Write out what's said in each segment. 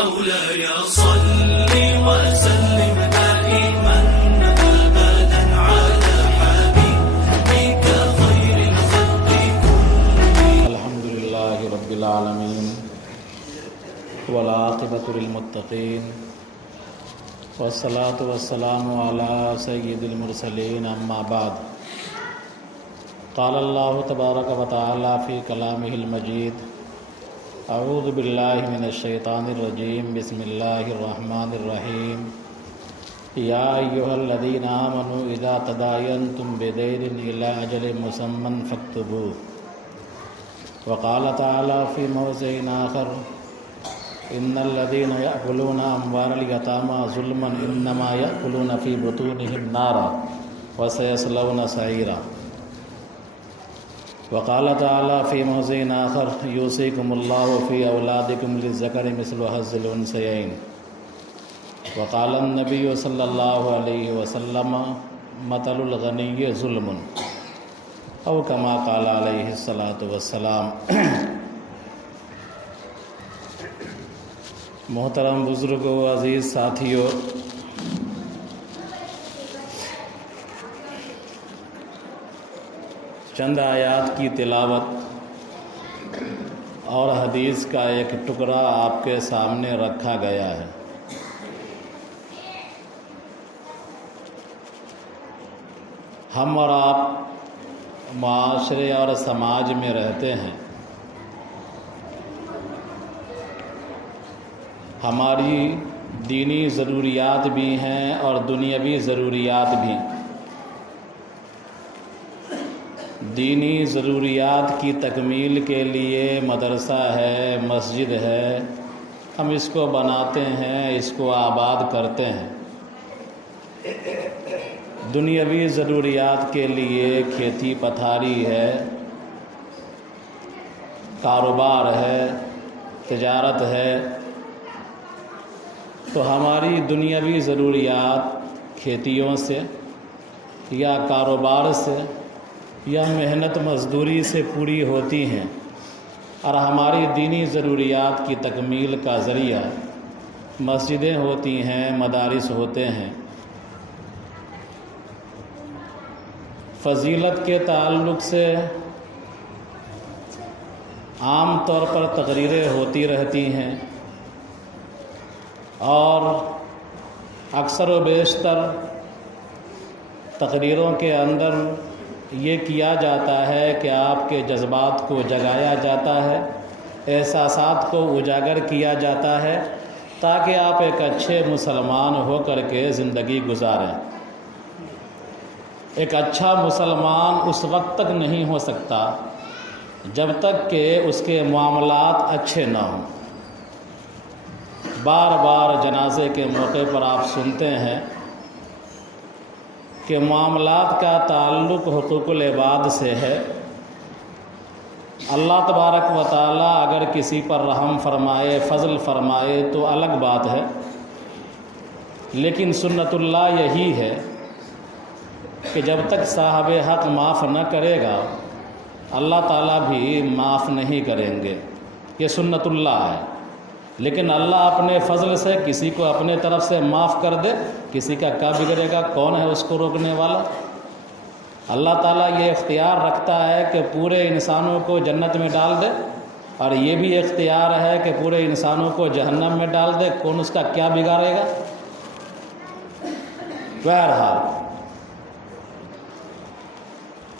مولاي صل وسلم دائما أبدا على حبيبك خير الخلق كلهم. الحمد لله رب العالمين والعاقبة للمتقين والصلاة والسلام على سيد المرسلين أما بعد. قال الله تبارك وتعالى في كلامه المجيد: اعوذ باللہ من الشیطان الرجیم، بسم اللہ الرحمن الرحیم. یا ایہا الذین آمنوا اذا تداینتم بدین الی اجل مسمى فاکتبوه. وقال تعالی فی موضع آخر: ان الذین یأکلون اموال الیتامی ظلما انما یأکلون فی بطونہم نارا وسیصلون سعیرا. وقال تعالی فی موضع آخر: یوصیکم اللہ فی اولادکم للذکر مثل حظ الانثیین. وقال النبی صلی اللہ علیہ وسلم: مثل الغنی ظلم، او کما قال علیہ الصلاۃ والسلام. محترم بزرگوں، عزیز ساتھیوں، چند آیات کی تلاوت اور حدیث کا ایک ٹکڑا آپ کے سامنے رکھا گیا ہے. ہم اور آپ معاشرے اور سماج میں رہتے ہیں. ہماری دینی ضروریات بھی ہیں اور دنیاوی ضروریات بھی. دینی ضروریات کی تکمیل کے لیے مدرسہ ہے، مسجد ہے، ہم اس کو بناتے ہیں، اس کو آباد کرتے ہیں. دنیاوی ضروریات کے لیے کھیتی پتھاری ہے، کاروبار ہے، تجارت ہے. تو ہماری دنیاوی ضروریات کھیتیوں سے یا کاروبار سے یا محنت مزدوری سے پوری ہوتی ہیں، اور ہماری دینی ضروریات کی تکمیل کا ذریعہ مسجدیں ہوتی ہیں، مدارس ہوتے ہیں. فضیلت کے تعلق سے عام طور پر تقریریں ہوتی رہتی ہیں، اور اکثر و بیشتر تقریروں کے اندر یہ کیا جاتا ہے کہ آپ کے جذبات کو جگایا جاتا ہے، احساسات کو اجاگر کیا جاتا ہے، تاکہ آپ ایک اچھے مسلمان ہو کر کے زندگی گزاریں. ایک اچھا مسلمان اس وقت تک نہیں ہو سکتا جب تک کہ اس کے معاملات اچھے نہ ہوں. بار بار جنازے کے موقع پر آپ سنتے ہیں کہ معاملات کا تعلق حقوق العباد سے ہے. اللہ تبارک و تعالی اگر کسی پر رحم فرمائے، فضل فرمائے تو الگ بات ہے، لیکن سنت اللہ یہی ہے کہ جب تک صاحب حق معاف نہ کرے گا، اللہ تعالیٰ بھی معاف نہیں کریں گے. یہ سنت اللہ ہے. لیکن اللہ اپنے فضل سے کسی کو اپنے طرف سے معاف کر دے، کسی کا کیا بگڑے گا؟ کون ہے اس کو روکنے والا؟ اللہ تعالیٰ یہ اختیار رکھتا ہے کہ پورے انسانوں کو جنت میں ڈال دے، اور یہ بھی اختیار ہے کہ پورے انسانوں کو جہنم میں ڈال دے. کون اس کا کیا بگاڑے گا؟ بہرحال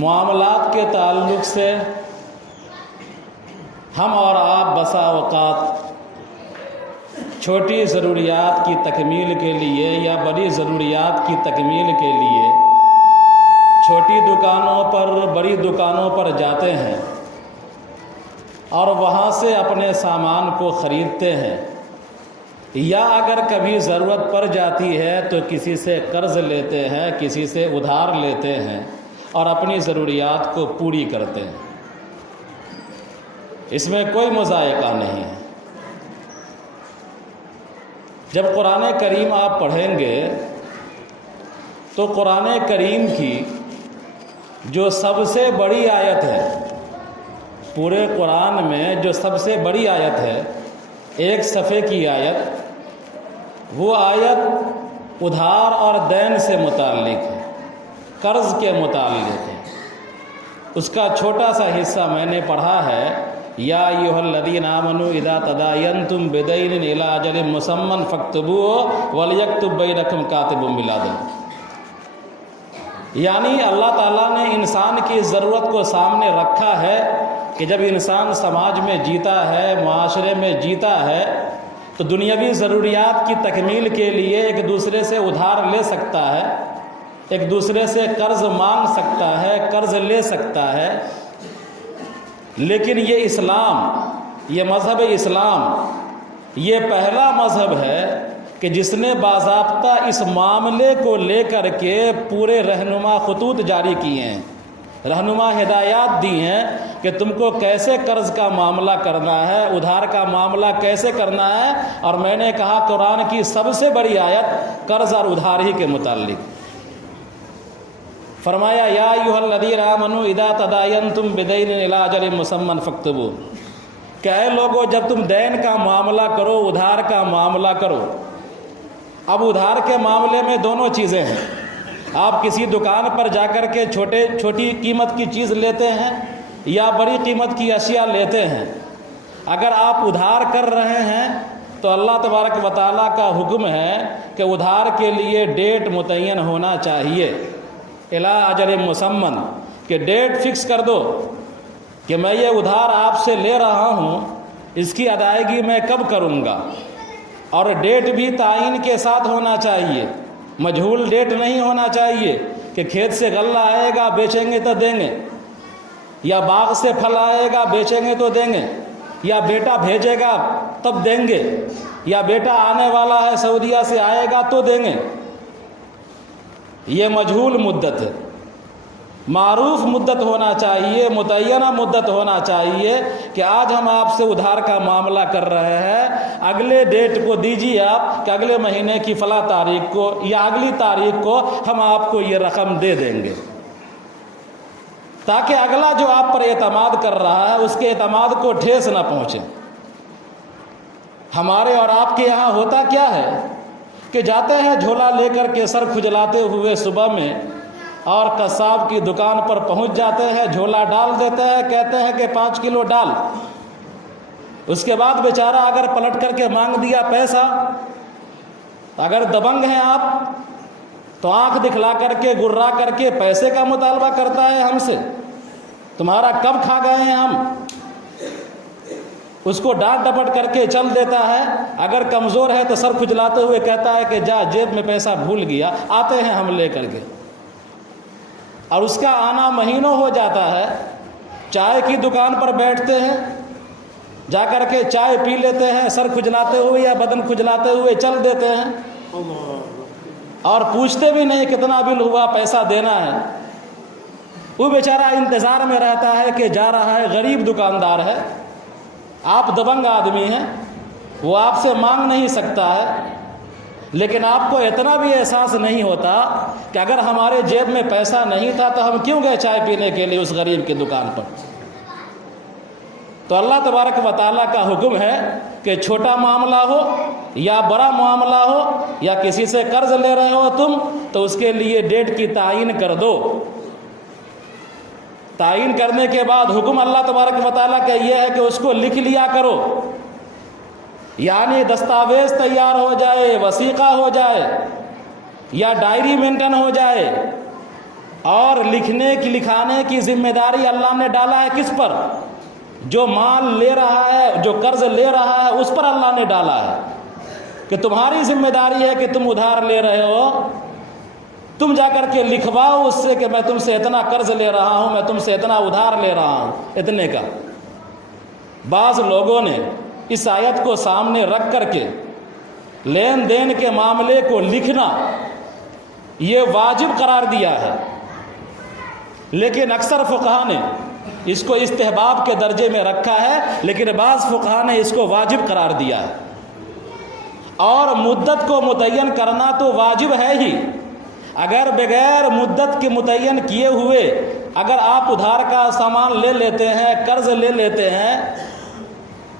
معاملات کے تعلق سے ہم اور آپ بسا اوقات چھوٹی ضروریات کی تکمیل کے لیے یا بڑی ضروریات کی تکمیل کے لیے چھوٹی دکانوں پر، بڑی دکانوں پر جاتے ہیں اور وہاں سے اپنے سامان کو خریدتے ہیں، یا اگر کبھی ضرورت پڑ جاتی ہے تو کسی سے قرض لیتے ہیں، کسی سے ادھار لیتے ہیں اور اپنی ضروریات کو پوری کرتے ہیں. اس میں کوئی مضائقہ نہیں ہے. جب قرآن کریم آپ پڑھیں گے تو قرآن کریم کی جو سب سے بڑی آیت ہے، پورے قرآن میں جو سب سے بڑی آیت ہے ایک صفحے کی آیت، وہ آیت ادھار اور دین سے متعلق ہے، قرض کے متعلق ہے۔ اس کا چھوٹا سا حصہ میں نے پڑھا ہے، یا ایھا الذین آمنوا اذا تداینتم بدین الی اجل مسمى فاکتبوہ ولیکتب بینکم کاتب بالعدل۔ یعنی اللہ تعالیٰ نے انسان کی ضرورت کو سامنے رکھا ہے کہ جب انسان سماج میں جیتا ہے، معاشرے میں جیتا ہے، تو دنیاوی ضروریات کی تکمیل کے لیے ایک دوسرے سے ادھار لے سکتا ہے، ایک دوسرے سے قرض مانگ سکتا ہے، قرض لے سکتا ہے۔ لیکن یہ اسلام، یہ مذہب اسلام، یہ پہلا مذہب ہے کہ جس نے باضابطہ اس معاملے کو لے کر کے پورے رہنما خطوط جاری کیے ہیں، رہنما ہدایات دی ہیں کہ تم کو کیسے قرض کا معاملہ کرنا ہے، ادھار کا معاملہ کیسے کرنا ہے۔ اور میں نے کہا قرآن کی سب سے بڑی آیت قرض اور ادھار ہی کے متعلق۔ فرمایا یا ایھا الذین آمنوا اذا تداینتم بدین الی اجل مسمى فاکتبوہ، کہ اے لوگو جب تم دین کا معاملہ کرو، ادھار کا معاملہ کرو۔ اب ادھار کے معاملے میں دونوں چیزیں ہیں، آپ کسی دکان پر جا کر کے چھوٹی قیمت کی چیز لیتے ہیں یا بڑی قیمت کی اشیاء لیتے ہیں۔ اگر آپ ادھار کر رہے ہیں تو اللہ تبارک و تعالیٰ کا حکم ہے کہ ادھار کے لیے ڈیٹ متعین ہونا چاہیے، الی اجل مسمى، کہ ڈیٹ فکس کر دو کہ میں یہ ادھار آپ سے لے رہا ہوں، اس کی ادائیگی میں کب کروں گا۔ اور ڈیٹ بھی تعین کے ساتھ ہونا چاہیے، مجہول ڈیٹ نہیں ہونا چاہیے کہ کھیت سے غلہ آئے گا بیچیں گے تو دیں گے، یا باغ سے پھل آئے گا بیچیں گے تو دیں گے، یا بیٹا بھیجے گا تب دیں گے، یا بیٹا آنے والا ہے سعودیہ سے آئے گا تو دیں گے۔ یہ مجہول مدت ہے، معروف مدت ہونا چاہیے، متعینہ مدت ہونا چاہیے کہ آج ہم آپ سے ادھار کا معاملہ کر رہے ہیں، اگلے ڈیٹ کو دیجیے آپ کہ اگلے مہینے کی فلاں تاریخ کو یا اگلی تاریخ کو ہم آپ کو یہ رقم دے دیں گے، تاکہ اگلا جو آپ پر اعتماد کر رہا ہے اس کے اعتماد کو ٹھیس نہ پہنچے۔ ہمارے اور آپ کے یہاں ہوتا کیا ہے کہ جاتے ہیں جھولا لے کر کے سر کھجلاتے ہوئے صبح میں، اور قصاب کی دکان پر پہنچ جاتے ہیں، جھولا ڈال دیتے ہیں، کہتے ہیں کہ 5 کلو ڈال۔ اس کے بعد بیچارہ اگر پلٹ کر کے مانگ دیا پیسہ، اگر دبنگ ہیں آپ تو آنکھ دکھلا کر کے گرا کر کے پیسے کا مطالبہ کرتا ہے ہم سے، تمہارا کب کھا گئے ہیں ہم۔ اس کو ڈانٹ ڈپٹ کر کے چل دیتا ہے، اگر کمزور ہے تو سر کھجلاتے ہوئے کہتا ہے کہ جا جیب میں پیسہ بھول گیا، آتے ہیں ہم لے کر کے، اور اس کا آنا مہینوں ہو جاتا ہے۔ چائے کی دکان پر بیٹھتے ہیں، جا کر کے چائے پی لیتے ہیں، سر کھجلاتے ہوئے یا بدن کھجلاتے ہوئے چل دیتے ہیں، اور پوچھتے بھی نہیں کتنا بل ہوا، پیسہ دینا ہے۔ وہ بیچارہ انتظار میں رہتا ہے کہ جا رہا ہے، غریب دکاندار ہے، آپ دبنگ آدمی ہیں، وہ آپ سے مانگ نہیں سکتا ہے، لیکن آپ کو اتنا بھی احساس نہیں ہوتا کہ اگر ہمارے جیب میں پیسہ نہیں تھا تو ہم کیوں گئے چائے پینے کے لیے اس غریب کی دکان پر۔ تو اللہ تبارک و تعالیٰ کا حکم ہے کہ چھوٹا معاملہ ہو یا بڑا معاملہ ہو یا کسی سے قرض لے رہے ہو تم، تو اس کے لیے ڈیٹ کی تعین کر دو۔ تعین کرنے کے بعد حکم اللہ تبارک و تعالیٰ کا یہ ہے کہ اس کو لکھ لیا کرو، یعنی دستاویز تیار ہو جائے، وثیقہ ہو جائے یا ڈائری مینٹن ہو جائے۔ اور لکھانے کی ذمہ داری اللہ نے ڈالا ہے کس پر؟ جو مال لے رہا ہے، جو قرض لے رہا ہے، اس پر اللہ نے ڈالا ہے کہ تمہاری ذمہ داری ہے کہ تم ادھار لے رہے ہو، تم جا کر کے لکھواؤ اس سے کہ میں تم سے اتنا قرض لے رہا ہوں، میں تم سے اتنا ادھار لے رہا ہوں، اتنے کا۔ بعض لوگوں نے اس آیت کو سامنے رکھ کر کے لین دین کے معاملے کو لکھنا یہ واجب قرار دیا ہے، لیکن اکثر فقہا نے اس کو استحباب کے درجے میں رکھا ہے، لیکن بعض فقہا نے اس کو واجب قرار دیا ہے۔ اور مدت کو متعین کرنا تو واجب ہے ہی، اگر بغیر مدت کے متعین کیے ہوئے اگر آپ ادھار کا سامان لے لیتے ہیں، قرض لے لیتے ہیں،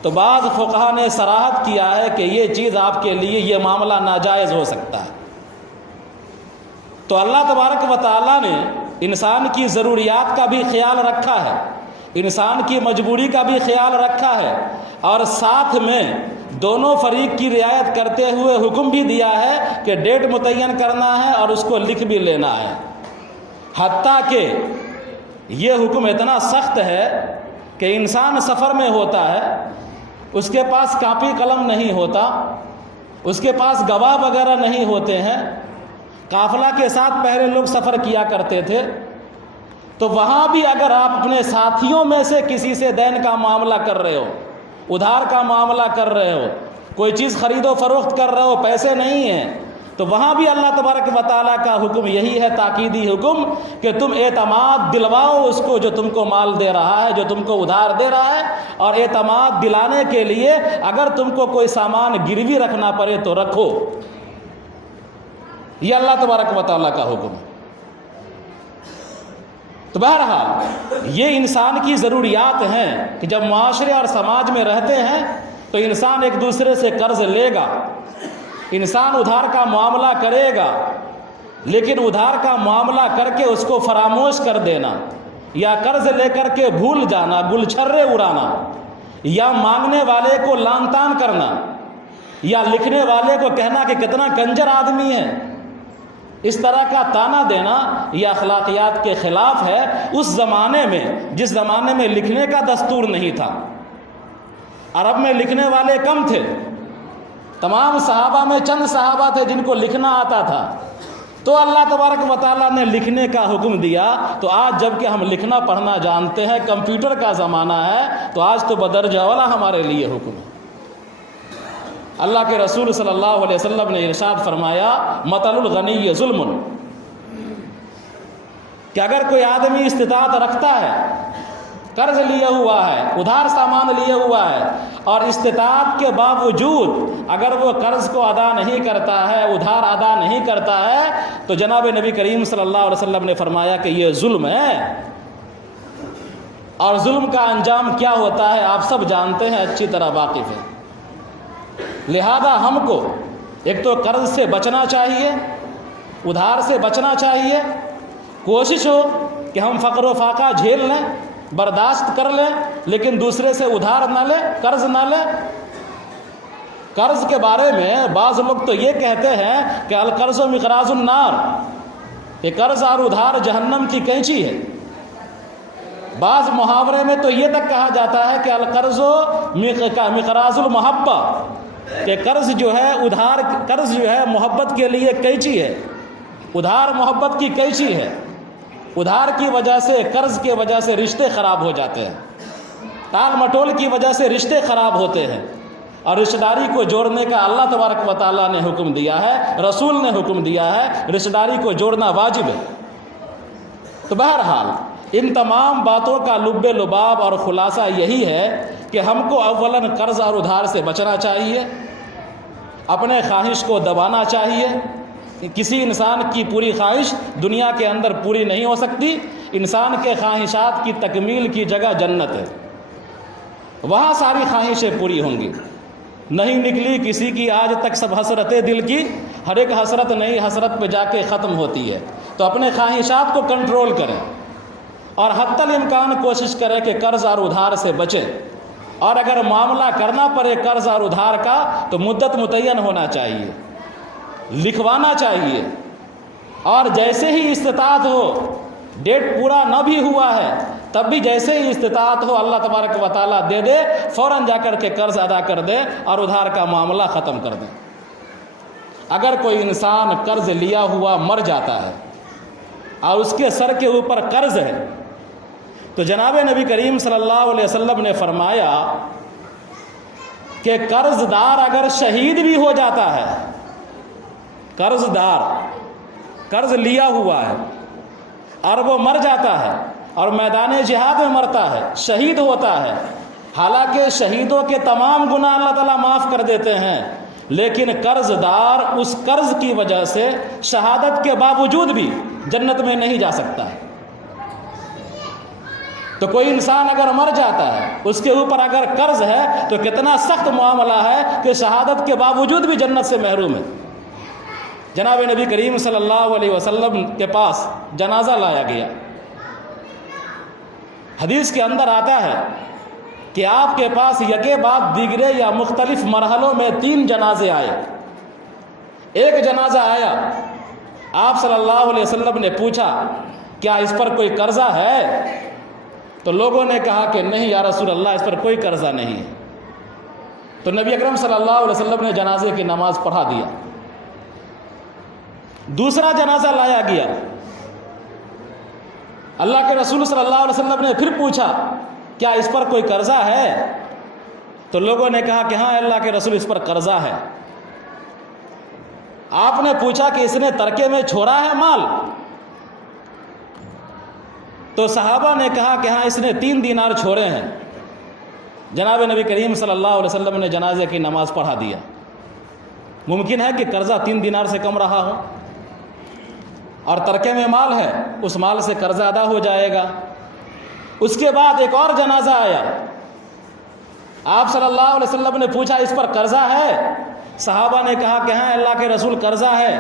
تو بعض فقہا نے صراحت کیا ہے کہ یہ چیز آپ کے لیے یہ معاملہ ناجائز ہو سکتا ہے۔ تو اللہ تبارک و تعالیٰ نے انسان کی ضروریات کا بھی خیال رکھا ہے، انسان کی مجبوری کا بھی خیال رکھا ہے، اور ساتھ میں دونوں فریق کی رعایت کرتے ہوئے حکم بھی دیا ہے کہ ڈیٹ متعین کرنا ہے اور اس کو لکھ بھی لینا ہے۔ حتیٰ کہ یہ حکم اتنا سخت ہے کہ انسان سفر میں ہوتا ہے، اس کے پاس کاپی قلم نہیں ہوتا، اس کے پاس گواہ وغیرہ نہیں ہوتے ہیں، قافلہ کے ساتھ پہلے لوگ سفر کیا کرتے تھے، تو وہاں بھی اگر آپ اپنے ساتھیوں میں سے کسی سے دین کا معاملہ کر رہے ہو، ادھار کا معاملہ کر رہے ہو، کوئی چیز خرید و فروخت کر رہے ہو، پیسے نہیں ہیں، تو وہاں بھی اللہ تبارک و تعالیٰ کا حکم یہی ہے، تاکیدی حکم، کہ تم اعتماد دلواؤ اس کو جو تم کو مال دے رہا ہے، جو تم کو ادھار دے رہا ہے، اور اعتماد دلانے کے لیے اگر تم کو کوئی سامان گروی رکھنا پڑے تو رکھو۔ یہ اللہ تبارک و تعالیٰ کا حکم ہے۔ تو بہرحال یہ انسان کی ضروریات ہیں کہ جب معاشرے اور سماج میں رہتے ہیں تو انسان ایک دوسرے سے قرض لے گا، انسان ادھار کا معاملہ کرے گا، لیکن ادھار کا معاملہ کر کے اس کو فراموش کر دینا، یا قرض لے کر کے بھول جانا، گلچھرے اڑانا، یا مانگنے والے کو لان تان کرنا، یا لکھنے والے کو کہنا کہ کتنا کنجر آدمی ہے، اس طرح کا تانا دینا، یہ اخلاقیات کے خلاف ہے۔ اس زمانے میں، جس زمانے میں لکھنے کا دستور نہیں تھا، عرب میں لکھنے والے کم تھے، تمام صحابہ میں چند صحابہ تھے جن کو لکھنا آتا تھا، تو اللہ تبارک و تعالیٰ نے لکھنے کا حکم دیا۔ تو آج جب کہ ہم لکھنا پڑھنا جانتے ہیں، کمپیوٹر کا زمانہ ہے، تو آج تو بدرجہ اولا ہمارے لیے حکم ہے۔ اللہ کے رسول صلی اللہ علیہ وسلم نے ارشاد فرمایا، مثل الغنی ظلم، کہ اگر کوئی آدمی استطاعت رکھتا ہے، قرض لیے ہوا ہے، ادھار سامان لیے ہوا ہے، اور استطاعت کے باوجود اگر وہ قرض کو ادا نہیں کرتا ہے، ادھار ادا نہیں کرتا ہے، تو جناب نبی کریم صلی اللہ علیہ وسلم نے فرمایا کہ یہ ظلم ہے۔ اور ظلم کا انجام کیا ہوتا ہے آپ سب جانتے ہیں، اچھی طرح واقف ہیں۔ لہذا ہم کو ایک تو قرض سے بچنا چاہیے، ادھار سے بچنا چاہیے، کوشش ہو کہ ہم فقر و فاقہ جھیل لیں، برداشت کر لیں، لیکن دوسرے سے ادھار نہ لیں، قرض نہ لیں۔ قرض کے بارے میں بعض لوگ تو یہ کہتے ہیں کہ القرض مقراض النار، کہ قرض اور ادھار جہنم کی کینچی ہے۔ بعض محاورے میں تو یہ تک کہا جاتا ہے کہ القرض مقراض المحبہ، کہ قرض جو ہے، ادھار قرض جو ہے محبت کے لیے قینچی ہے، ادھار محبت کی قینچی ہے۔ ادھار کی وجہ سے، قرض کی وجہ سے رشتے خراب ہو جاتے ہیں، ٹال مٹول کی وجہ سے رشتے خراب ہوتے ہیں، اور رشتہ داری کو جوڑنے کا اللہ تبارک و تعالیٰ نے حکم دیا ہے، رسول نے حکم دیا ہے، رشتہ داری کو جوڑنا واجب ہے۔ تو بہرحال ان تمام باتوں کا لب لباب اور خلاصہ یہی ہے کہ ہم کو اولاً قرض اور ادھار سے بچنا چاہیے، اپنے خواہش کو دبانا چاہیے۔ کسی انسان کی پوری خواہش دنیا کے اندر پوری نہیں ہو سکتی، انسان کے خواہشات کی تکمیل کی جگہ جنت ہے، وہاں ساری خواہشیں پوری ہوں گی۔ نہیں نکلی کسی کی آج تک سب حسرتیں دل کی، ہر ایک حسرت نئی حسرت پہ جا کے ختم ہوتی ہے۔ تو اپنے خواہشات کو کنٹرول کریں، اور حتی الامکان کوشش کریں کہ قرض اور ادھار سے بچیں، اور اگر معاملہ کرنا پڑے قرض اور ادھار کا تو مدت متعین ہونا چاہیے، لکھوانا چاہیے، اور جیسے ہی استطاعت ہو، ڈیٹ پورا نہ بھی ہوا ہے تب بھی جیسے ہی استطاعت ہو اللہ تبارک و تعالیٰ دے دے، فوراً جا کر کے قرض ادا کر دے اور ادھار کا معاملہ ختم کر دے۔ اگر کوئی انسان قرض لیا ہوا مر جاتا ہے اور اس کے سر کے اوپر قرض ہے، تو جناب نبی کریم صلی اللہ علیہ وسلم نے فرمایا کہ قرض دار اگر شہید بھی ہو جاتا ہے، قرض دار قرض لیا ہوا ہے اور وہ مر جاتا ہے اور میدان جہاد میں مرتا ہے، شہید ہوتا ہے، حالانکہ شہیدوں کے تمام گناہ اللہ تعالیٰ معاف کر دیتے ہیں، لیکن قرض دار اس قرض کی وجہ سے شہادت کے باوجود بھی جنت میں نہیں جا سکتا ہے۔ تو کوئی انسان اگر مر جاتا ہے، اس کے اوپر اگر قرض ہے تو کتنا سخت معاملہ ہے کہ شہادت کے باوجود بھی جنت سے محروم ہے۔ جناب نبی کریم صلی اللہ علیہ وسلم کے پاس جنازہ لایا گیا۔ حدیث کے اندر آتا ہے کہ آپ کے پاس یکے بعد دیگرے یا مختلف مرحلوں میں 3 جنازے آئے۔ ایک جنازہ آیا، آپ صلی اللہ علیہ وسلم نے پوچھا کیا اس پر کوئی قرضہ ہے؟ تو لوگوں نے کہا کہ نہیں یا رسول اللہ، اس پر کوئی قرضہ نہیں ہے۔ تو نبی اکرم صلی اللہ علیہ وسلم نے جنازے کی نماز پڑھا دیا۔ دوسرا جنازہ لایا گیا، اللہ کے رسول صلی اللہ علیہ وسلم نے پھر پوچھا کیا اس پر کوئی قرضہ ہے؟ تو لوگوں نے کہا کہ ہاں اللہ کے رسول، اس پر قرضہ ہے۔ آپ نے پوچھا کہ اس نے ترکے میں چھوڑا ہے مال؟ تو صحابہ نے کہا کہ ہاں اس نے 3 دینار چھوڑے ہیں۔ جناب نبی کریم صلی اللہ علیہ وسلم نے جنازے کی نماز پڑھا دیا۔ ممکن ہے کہ قرضہ 3 دینار سے کم رہا ہو اور ترکے میں مال ہے، اس مال سے قرضہ ادا ہو جائے گا۔ اس کے بعد ایک اور جنازہ آیا، آپ صلی اللہ علیہ وسلم نے پوچھا اس پر قرضہ ہے؟ صحابہ نے کہا کہ ہاں اللہ کے رسول قرضہ ہے۔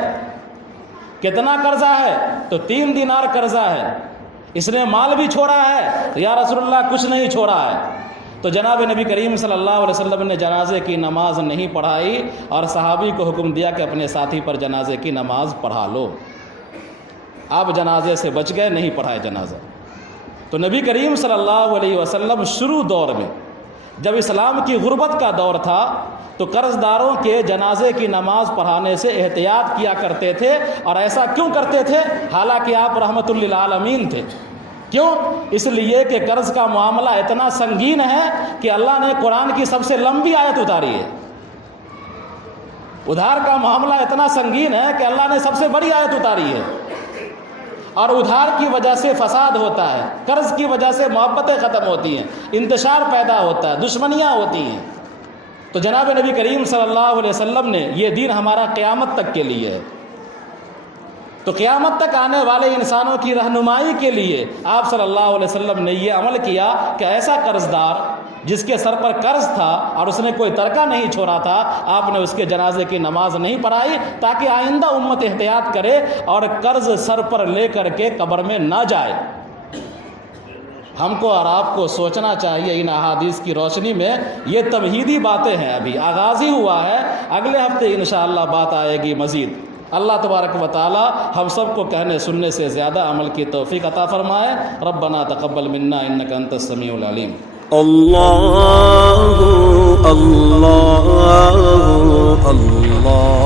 کتنا قرضہ ہے؟ تو 3 دینار قرضہ ہے۔ اس نے مال بھی چھوڑا ہے؟ یا رسول اللہ کچھ نہیں چھوڑا ہے۔ تو جناب نبی کریم صلی اللہ علیہ وسلم نے جنازے کی نماز نہیں پڑھائی اور صحابی کو حکم دیا کہ اپنے ساتھی پر جنازے کی نماز پڑھا لو۔ آپ جنازے سے بچ گئے، نہیں پڑھائے جنازہ۔ تو نبی کریم صلی اللہ علیہ وسلم شروع دور میں جب اسلام کی غربت کا دور تھا تو قرض داروں کے جنازے کی نماز پڑھانے سے احتیاط کیا کرتے تھے۔ اور ایسا کیوں کرتے تھے؟ حالانکہ آپ رحمت للعالمین تھے۔ کیوں؟ اس لیے کہ قرض کا معاملہ اتنا سنگین ہے کہ اللہ نے قرآن کی سب سے لمبی آیت اتاری ہے۔ ادھار کا معاملہ اتنا سنگین ہے کہ اللہ نے سب سے بڑی آیت اتاری ہے۔ اور ادھار کی وجہ سے فساد ہوتا ہے، قرض کی وجہ سے محبتیں ختم ہوتی ہیں، انتشار پیدا ہوتا ہے، دشمنیاں ہوتی ہیں۔ تو جناب نبی کریم صلی اللہ علیہ وسلم نے یہ دین ہمارا قیامت تک کے لیے ہے۔ تو قیامت تک آنے والے انسانوں کی رہنمائی کے لیے آپ صلی اللہ علیہ وسلم نے یہ عمل کیا کہ ایسا قرض دار جس کے سر پر قرض تھا اور اس نے کوئی ترکہ نہیں چھوڑا تھا، آپ نے اس کے جنازے کی نماز نہیں پڑھائی تاکہ آئندہ امت احتیاط کرے اور قرض سر پر لے کر کے قبر میں نہ جائے۔ ہم کو اور آپ کو سوچنا چاہیے ان احادیث کی روشنی میں۔ یہ تمہیدی باتیں ہیں، ابھی آغاز ہی ہوا ہے، اگلے ہفتے انشاءاللہ بات آئے گی مزید۔ اللہ تبارک و تعالی ہم سب کو کہنے سننے سے زیادہ عمل کی توفیق عطا فرمائے۔ ربنا تقبل منا انک انت السمیع العلیم۔ اللہ اللہ اللہ